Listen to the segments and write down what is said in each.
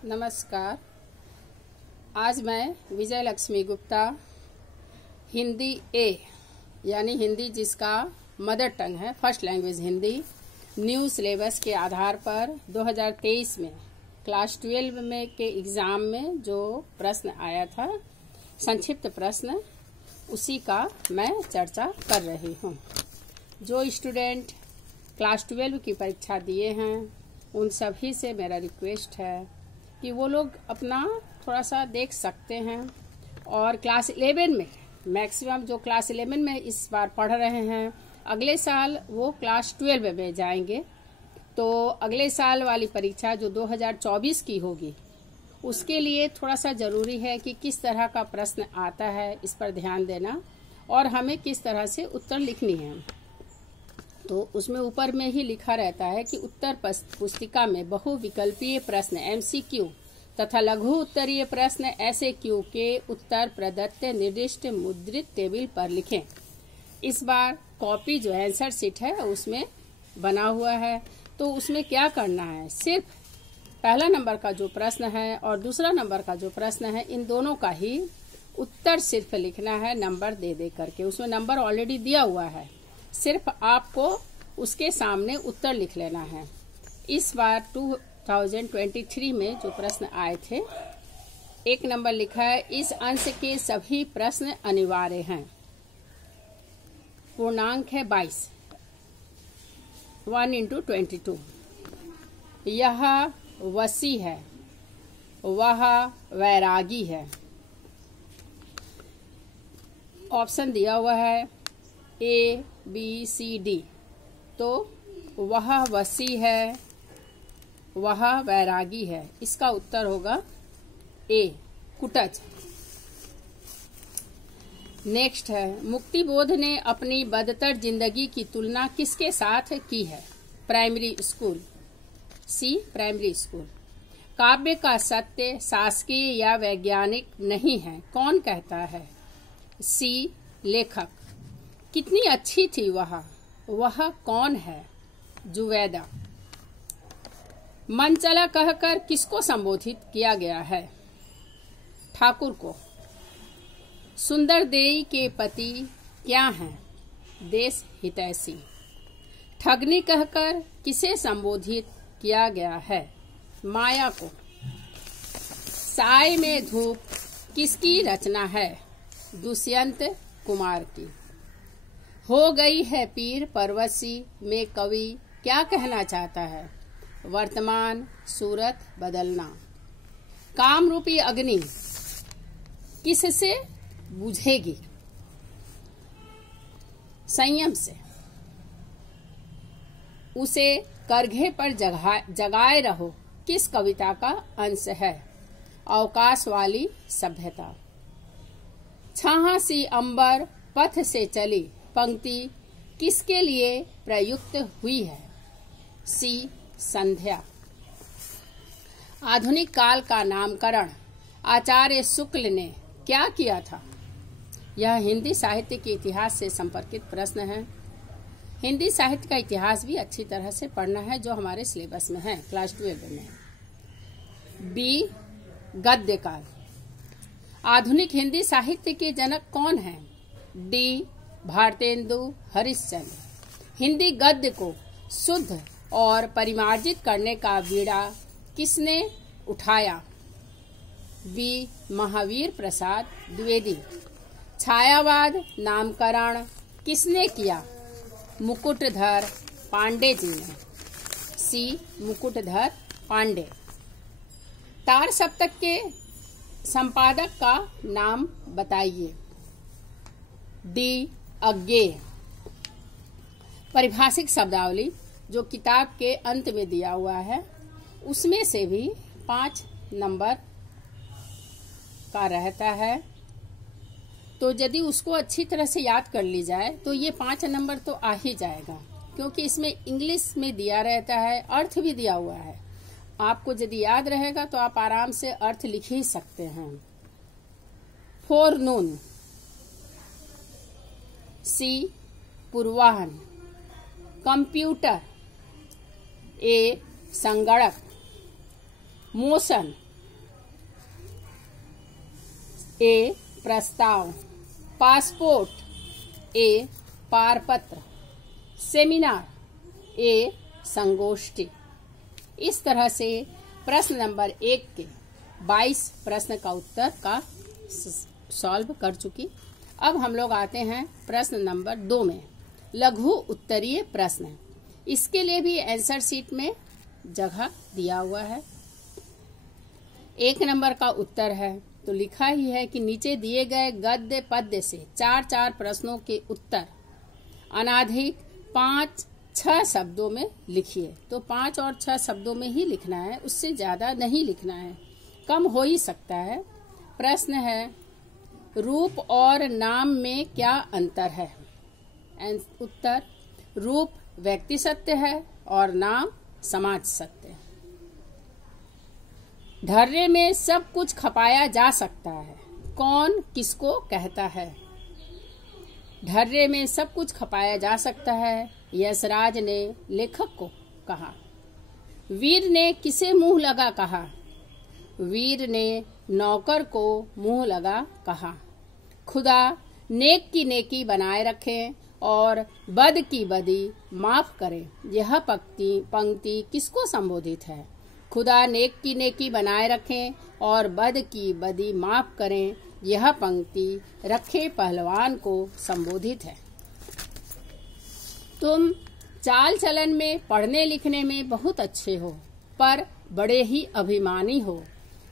नमस्कार। आज मैं विजय लक्ष्मी गुप्ता हिंदी ए यानी हिंदी जिसका मदर टंग है, first language Hindi, new syllabus के आधार पर 2023 में क्लास 12 में के एग्ज़ाम में जो प्रश्न आया था, संक्षिप्त प्रश्न, उसी का मैं चर्चा कर रही हूँ। जो स्टूडेंट क्लास 12 की परीक्षा दिए हैं उन सभी से मेरा रिक्वेस्ट है कि वो लोग अपना थोड़ा सा देख सकते हैं। और क्लास 11 में मैक्सिमम जो क्लास 11 में इस बार पढ़ रहे हैं, अगले साल वो क्लास 12 में जाएंगे, तो अगले साल वाली परीक्षा जो 2024 की होगी उसके लिए थोड़ा सा ज़रूरी है कि किस तरह का प्रश्न आता है, इस पर ध्यान देना और हमें किस तरह से उत्तर लिखनी है। तो उसमें ऊपर में ही लिखा रहता है कि उत्तर पुस्तिका में बहुविकल्पीय प्रश्न MCQ तथा लघु उत्तरीय प्रश्न ऐसे क्यू के उत्तर प्रदत्त निर्दिष्ट मुद्रित टेबल पर लिखें। इस बार कॉपी जो आंसर शीट है उसमें बना हुआ है, तो उसमें क्या करना है, सिर्फ पहला नंबर का जो प्रश्न है और दूसरा नंबर का जो प्रश्न है, इन दोनों का ही उत्तर सिर्फ लिखना है नंबर दे दे करके। उसमें नंबर ऑलरेडी दिया हुआ है, सिर्फ आपको उसके सामने उत्तर लिख लेना है। इस बार 2023 में जो प्रश्न आए थे, एक नंबर लिखा है, इस अंश के सभी प्रश्न अनिवार्य हैं। पूर्णांक है 22, 1 × 22। यह वसी है, वह वैरागी है। ऑप्शन दिया हुआ है A, B, C, D। तो वह वसी है, वह वैरागी है, इसका उत्तर होगा A, कुटज। नेक्स्ट है, मुक्तिबोध ने अपनी बदतर जिंदगी की तुलना किसके साथ की है? Primary school, C, primary school. काव्य का सत्य शासकीय या वैज्ञानिक नहीं है, कौन कहता है? C, लेखक। कितनी अच्छी थी वह कौन है? जुवैदा। मन चला कहकर किसको संबोधित किया गया है? ठाकुर को। सुंदर देई के पति क्या हैं? देश हितैषी। ठगनी कहकर किसे संबोधित किया गया है? माया को। साय में धूप किसकी रचना है? दुष्यंत कुमार की। हो गई है पीर परवसी में कवि क्या कहना चाहता है? वर्तमान सूरत बदलना। काम रूपी अग्नि किससे बुझेगी? संयम से। उसे करघे पर जगाए रहो किस कविता का अंश है? अवकाश वाली सभ्यता। छाहा सी अंबर पथ से चली पंक्ति किसके लिए प्रयुक्त हुई है? C, संध्या। आधुनिक काल का नामकरण आचार्य शुक्ल ने क्या किया था? यह हिंदी साहित्य के इतिहास से संपर्कित प्रश्न है। हिंदी साहित्य का इतिहास भी अच्छी तरह से पढ़ना है, जो हमारे सिलेबस में है क्लास 12 में। B, गद्य काल। आधुनिक हिंदी साहित्य के जनक कौन हैं? D, भारतेंदु हरिश्चंद्र। हिंदी गद्य को शुद्ध और परिमार्जित करने का बीड़ा किसने उठाया? B, महावीर प्रसाद द्विवेदी। छायावाद नामकरण किसने किया? मुकुटधर पांडे जी ने। C, मुकुटधर पांडे। तार सप्तक के संपादक का नाम बताइए? D, अज्ञेय। परिभाषिक शब्दावली जो किताब के अंत में दिया हुआ है, उसमें से भी 5 नंबर का रहता है, तो यदि उसको अच्छी तरह से याद कर ली जाए तो ये 5 नंबर तो आ ही जाएगा, क्योंकि इसमें इंग्लिश में दिया रहता है, अर्थ भी दिया हुआ है। आपको यदि याद रहेगा तो आप आराम से अर्थ लिख ही सकते हैं। फोरनून। C, पूर्वाह्न। कंप्यूटर, A, संगणक। मोशन ए प्रस्ताव, पासपोर्ट ए पारपत्र, सेमिनार ए संगोष्ठी। इस तरह से प्रश्न नंबर 1 के 22 प्रश्न का उत्तर का सॉल्व कर चुकी। अब हम लोग आते हैं प्रश्न नंबर 2 में, लघु उत्तरीय प्रश्न। इसके लिए भी आंसर शीट में जगह दिया हुआ है। 1 नंबर का उत्तर है तो लिखा ही है कि नीचे दिए गए गद्य पद्य से 4-4 प्रश्नों के उत्तर अनाधिक 5-6 शब्दों में लिखिए। तो 5 और 6 शब्दों में ही लिखना है, उससे ज्यादा नहीं लिखना है, कम हो ही सकता है। प्रश्न है, रूप और नाम में क्या अंतर है? उत्तर, रूप व्यक्ति सत्य है और नाम समाज सत्य है। ढर्रे में सब कुछ खपाया जा सकता है, कौन किसको कहता है? ढर्रे में सब कुछ खपाया जा सकता है, यशराज ने लेखक को कहा। वीर ने किसे मुंह लगा कहा? वीर ने नौकर को मुंह लगा कहा। खुदा नेक की नेकी बनाए रखे और बद की बदी माफ करे, यह पंक्ति किसको संबोधित है? खुदा नेक की नेकी बनाए रखें और बद की बदी माफ करें, यह पंक्ति रखे पहलवान को संबोधित है। तुम चाल चलन में, पढ़ने लिखने में बहुत अच्छे हो, पर बड़े ही अभिमानी हो।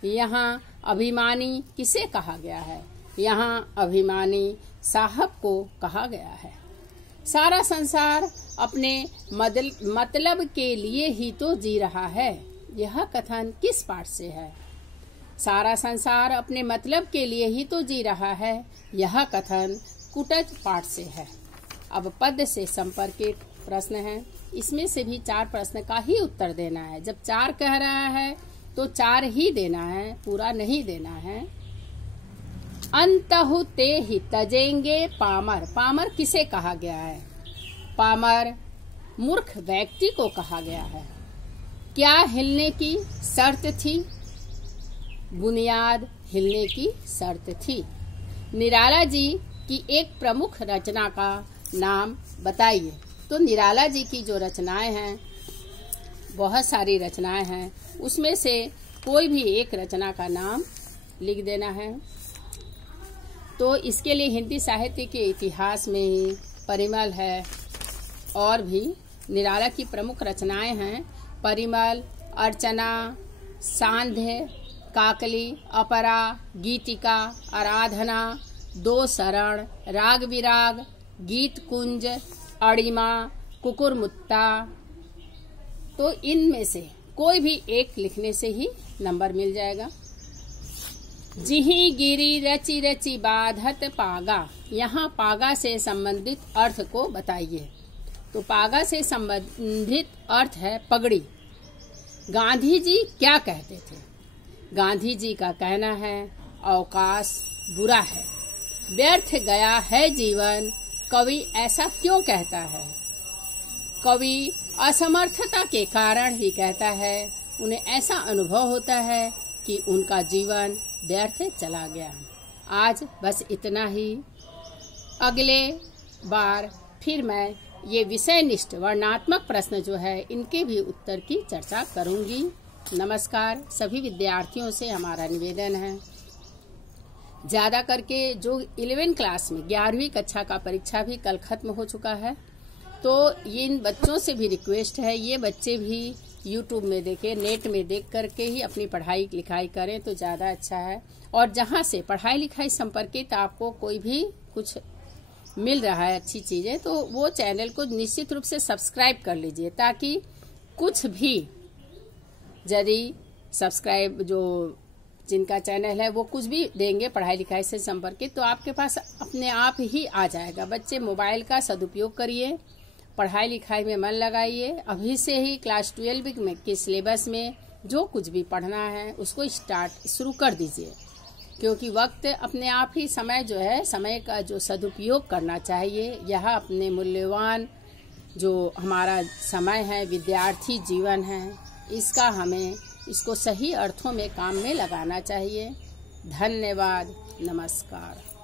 यहाँ अभिमानी किसे कहा गया है? यहाँ अभिमानी साहब को कहा गया है। सारा संसार अपने मतलब के लिए ही तो जी रहा है, यह कथन किस पाठ से है? सारा संसार अपने मतलब के लिए ही तो जी रहा है, यह कथन कुटज पाठ से है। अब पद्य से संपर्कित प्रश्न है, इसमें से भी 4 प्रश्न का ही उत्तर देना है। जब 4 कह रहा है तो 4 ही देना है, पूरा नहीं देना है। अंतहु ते ही तजेंगे पामर, पामर किसे कहा गया है? पामर मूर्ख व्यक्ति को कहा गया है। क्या हिलने की शर्त थी? बुनियाद हिलने की शर्त थी। निराला जी की एक प्रमुख रचना का नाम बताइए। तो निराला जी की जो रचनाएं हैं, बहुत सारी रचनाएं हैं, उसमें से कोई भी एक रचना का नाम लिख देना है। तो इसके लिए हिंदी साहित्य के इतिहास में ही परिमल है, और भी निराला की प्रमुख रचनाएं हैं परिमल, अर्चना, सांध्य, काकली, अपरा, गीतिका, आराधना, दो शरण, राग विराग, गीत कुंज, अड़िमा, कुकुरमुत्ता। तो इनमें से कोई भी एक लिखने से ही नंबर मिल जाएगा। जिही गिरी रची रची बाधत पागा, यहाँ पागा से संबंधित अर्थ को बताइए। तो पागा से संबंधित अर्थ है पगड़ी। गांधी जी क्या कहते थे? गांधी जी का कहना है अवकाश बुरा है, व्यर्थ गया है जीवन, कवि ऐसा क्यों कहता है? कवि असमर्थता के कारण ही कहता है, उन्हें ऐसा अनुभव होता है कि उनका जीवन व्यर्थ चला गया। आज बस इतना ही। अगले बार फिर मैं ये विषयनिष्ठ वर्णनात्मक प्रश्न जो है, इनके भी उत्तर की चर्चा करूंगी। नमस्कार। सभी विद्यार्थियों से हमारा निवेदन है, ज्यादा करके जो 11 क्लास में 11वीं कक्षा का परीक्षा भी कल खत्म हो चुका है, तो इन बच्चों से भी रिक्वेस्ट है, ये बच्चे भी YouTube में देखें, नेट में देख करके ही अपनी पढ़ाई लिखाई करें तो ज़्यादा अच्छा है। और जहाँ से पढ़ाई लिखाई संपर्कित आपको कोई भी कुछ मिल रहा है अच्छी चीज़ें, तो वो चैनल को निश्चित रूप से सब्सक्राइब कर लीजिए, ताकि कुछ भी यदि सब्सक्राइब जो जिनका चैनल है वो कुछ भी देंगे पढ़ाई लिखाई से संपर्कित, तो आपके पास अपने आप ही आ जाएगा। बच्चे मोबाइल का सदुपयोग करिए, पढ़ाई लिखाई में मन लगाइए। अभी से ही क्लास 12 में के सिलेबस में जो कुछ भी पढ़ना है उसको शुरू कर दीजिए, क्योंकि वक्त अपने आप ही, समय जो है, समय का जो सदुपयोग करना चाहिए। यह अपने मूल्यवान जो हमारा समय है, विद्यार्थी जीवन है, इसका हमें इसको सही अर्थों में काम में लगाना चाहिए। धन्यवाद। नमस्कार।